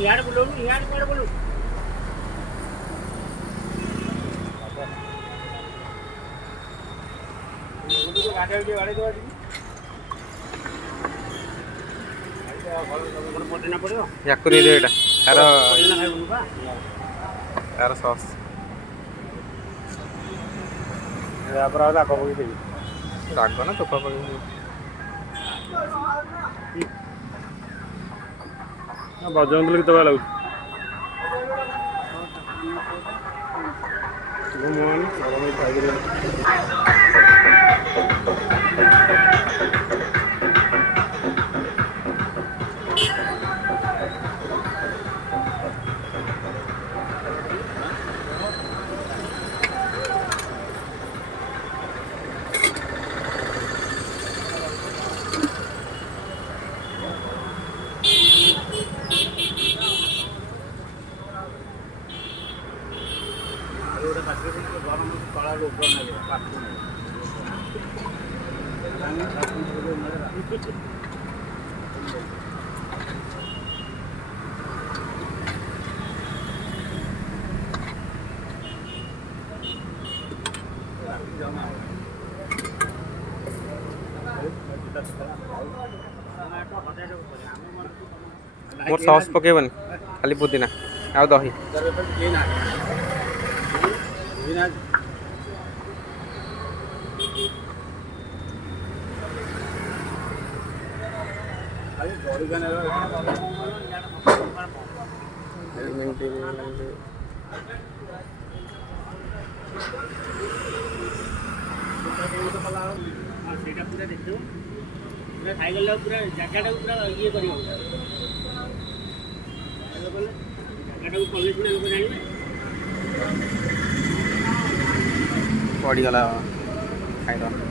यार बोलो यार यार बोलो तो गाड़ी दो गाड़ी दो याकू दे दे एटा तार सॉस राग ना तो पापा बजरंग गीत लगे गरम कला लोक मोर सॉस पकेबन खाली पुदीना आ दही साइकेल पूरा जगह पूरा ये कर पड़गला खाई